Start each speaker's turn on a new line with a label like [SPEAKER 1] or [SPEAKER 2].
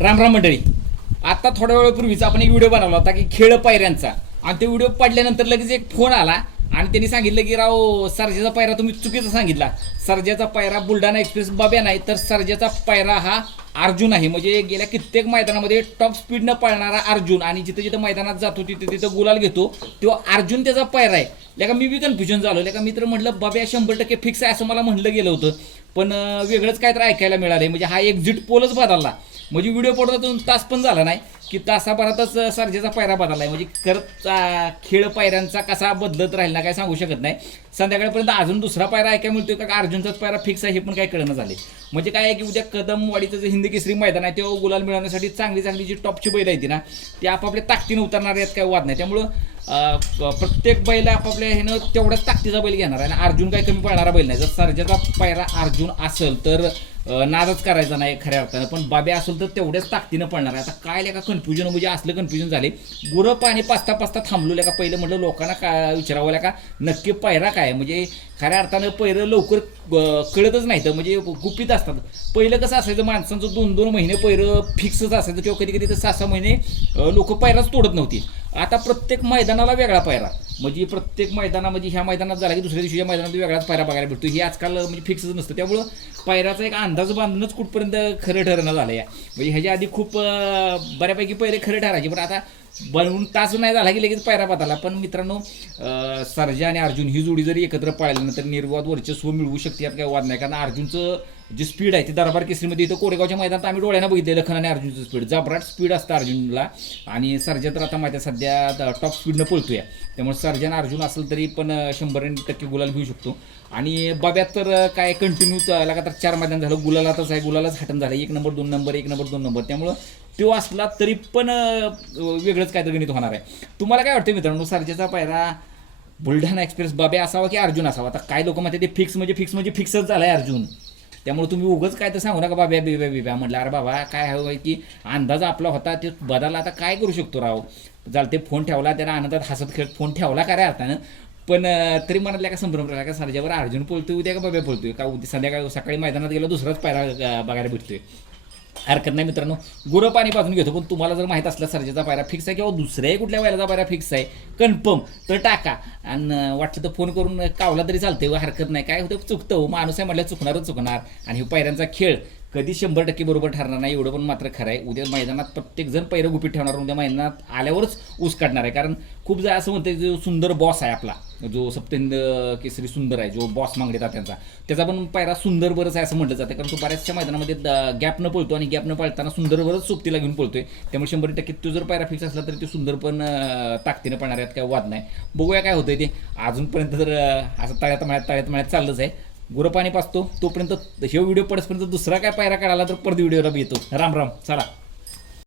[SPEAKER 1] राम राम मंडळी. आता थोड्या वेळापूर्वीच आपण एक व्हिडिओ बनवला होता की खेळ पायऱ्यांचा. आणि ते व्हिडिओ पडल्यानंतर लगेच एक फोन आला आणि त्यांनी सांगितलं की राव सरजेचा पायरा तुम्ही चुकीचा सांगितला. सरजेचा पायरा बुलढाणा एक्सप्रेस बाब्या नाही तर सरजेचा पायरा हा अर्जुन आहे. म्हणजे गेल्या कित्येक मैदानामध्ये टॉप स्पीडनं पळणारा अर्जुन. आणि जिथं जिथं मैदानात जातो तिथं तिथं गुलाल घेतो तो अर्जुन त्याचा पायरा आहे. लेका मी बी कन्फ्युजन झालो. लेका तर म्हटलं बाब्या शंभर टक्के फिक्स आहे असं मला म्हणलं गेलं होतं. पण वेगळंच वेगळंच काहीतरी ऐकायला मिळालंय. म्हणजे हा एक्झिट पोलच बदलला. म्हणजे व्हिडिओ पडतो दोन तास पण झाला नाही की तासाभरातच सर्जेचा पायरा आहे म्हणजे करत खेळ पायऱ्यांचा कसा बदलत राहील ना काय सांगू शकत नाही. संध्याकाळपर्यंत अजून दुसरा पायरा ऐकायला मिळतोय का? अर्जुनचाच पायरा फिक्स आहे हे पण काय कळणं झाले म्हणजे काय आहे की उद्या कदमवाडीचं जे हिंदी केसरी मैदान आहे तेव्हा गुलाल मिळवण्यासाठी चांगली चांगली जी टॉपची बैल आहे ती ना ती आपापल्या ताकदीनं उतरणार आहेत काय वाद नाही. त्यामुळं प्रत्येक बैल आपापल्या ह्यानं तेवढ्याच ताकदीचा बैल घेणार आहे. आणि अर्जुन काही कमी पळणारा बैल नाही. जर सर्जाचा पायरा अर्जुन असेल तर नादच करायचा नाही खऱ्या अर्थानं. पण बाबे असेल तर तेवढ्याच ताकदीनं पडणार आहे. आता काय लेका कन्फ्युजन म्हणजे असलं कन्फ्युजन झाले. गुरं पाणी पाचता पाचता थांबलो का पहिलं म्हटलं लोकांना काय विचारावं का नक्की पायरा काय? म्हणजे खऱ्या अर्थानं पहिलं लवकर कळतच नाही तर म्हणजे गुपित असतात. पहिलं कसं असायचं माणसांचं दोन दोन महिने पहिरं फिक्सच असायचं. किंवा कधी कधी तर सहा सहा महिने लोक पायराच तोडत नव्हती. आता प्रत्येक मैदानाला वेगळा पायरा म्हणजे प्रत्येक मैदानामध्ये ह्या मैदानात झाला की दुसऱ्या दिवशीच्या मैदानात वेगळाच पायरा बघायला भेटतो. हे आजकाल म्हणजे फिक्सच नसतं. त्यामुळं पायऱ्याचा एक अंदाज बांधूनच कुठपर्यंत खरं ठरणं झालं या म्हणजे ह्याच्या आधी खूप बऱ्यापैकी पहिले खरं ठरायचे पण आता बनवून तास नाही झाला की लगेच पायरा बदलला पण मित्रांनो सरजा आणि अर्जुन ही जोडी जरी एकत्र पाळल्यानंतर निर्वाद वर्चस्व मिळवू शकते यात काही वाद नाही. कारण अर्जुनचं जे स्पीड आहे ते दरबार केसरीमध्ये इथं कोरेगावच्या मैदानात आम्ही डोळ्यानं बघितलं लखन आणि अर्जुनचं स्पीड जबराट स्पीड असतं अर्जुनला. आणि सर्जा तर आता माहिती सध्या टॉप स्पीडनं पळतोय. त्यामुळे सर्जन अर्जुन असेल तरी पण शंभर टक्के गुलाल घेऊ शकतो. आणि बब्यात तर काय कंटिन्यू लगातार चार मैदान झालं. गुलालातच आहे गुलालाच हटन झालं. एक नंबर दोन नंबर एक नंबर दोन नंबर त्यामुळं तो असला तरी पण वेगळंच काय तर गणित होणार आहे. तुम्हाला काय वाटतं मित्रांनो सर्जेचा पायरा बुलढाणा एक्सप्रेस बाबे असावा की अर्जुन असावा? आता काय लोक म्हणते ते फिक्स म्हणजे फिक्स म्हणजे फिक्सच झालाय अर्जुन. त्यामुळे तुम्ही उगंच काय तर सांगू नका बाब्या बिब्या बिब्या म्हटलं अरे बाबा काय हवं की अंदाज आपला होता ते बदलला आता काय करू शकतो राव? झालं ते फोन ठेवला त्याला आनंदात हसत खेळत फोन ठेवला काय अर्थानं पण तरी म्हणाल्या का संभ्रम राहिला का सर्जावर अर्जुन पोलतोय उद्या का बाब्या बोलतोय का उद्या संध्याकाळी सकाळी मैदानात गेलो दुसराच पायरा बघायला भेटतोय. हरकत नाही मित्रांनो. गुरं पाणी पाजून घेतो पण तुम्हाला जर माहीत असलं सर्जेचा पायरा फिक्स आहे किंवा दुसऱ्याही कुठल्या बैलाचा पायरा फिक्स आहे कन्फर्म तर टाका. आणि वाटलं तर फोन करून कावला तरी चालतंय हो, हरकत नाही. काय होतं चुकतं हो. माणूस आहे म्हटलं चुकणारच चुकणार. आणि हे पायऱ्यांचा खेळ कधी शंभर टक्के बरोबर ठरणार नाही एवढं पण मात्र खरं आहे. उद्या मैदानात प्रत्येकजण पैरं गुपित ठेवणार उद्या मैदानात आल्यावरच ऊस काढणार आहे. कारण खूप जण असं म्हणते जो सुंदर बॉस आहे आपला. जो सप्तेंद्र केसरी सुंदर आहे जो बॉस मागणेतात त्यांचा. त्याचा पण पायरा सुंदर बरंच आहे असं म्हटलं जातं कारण तो बऱ्याचशा मैदानामध्ये गॅप न पळतो आणि गॅप न पळताना सुंदर बरंच सोबतीला घेऊन पळतोय. त्यामुळे शंभर टक्के तो जर पायरा फिक्स असला तरी ते सुंदर पण अं, ताकदीनं पळणार आहेत काय वाद नाही. बघूया काय होतंय ते. अजूनपर्यंत तर असं तळ्यात मळ्यात तळ्यात मळ्यात चाललंच आहे. गुरं पाणी पाचतो तोपर्यंत हे व्हिडिओ पडसपर्यंत दुसरा काय पायरा काढाला तर परत व्हिडिओला बी येतो. राम राम चला.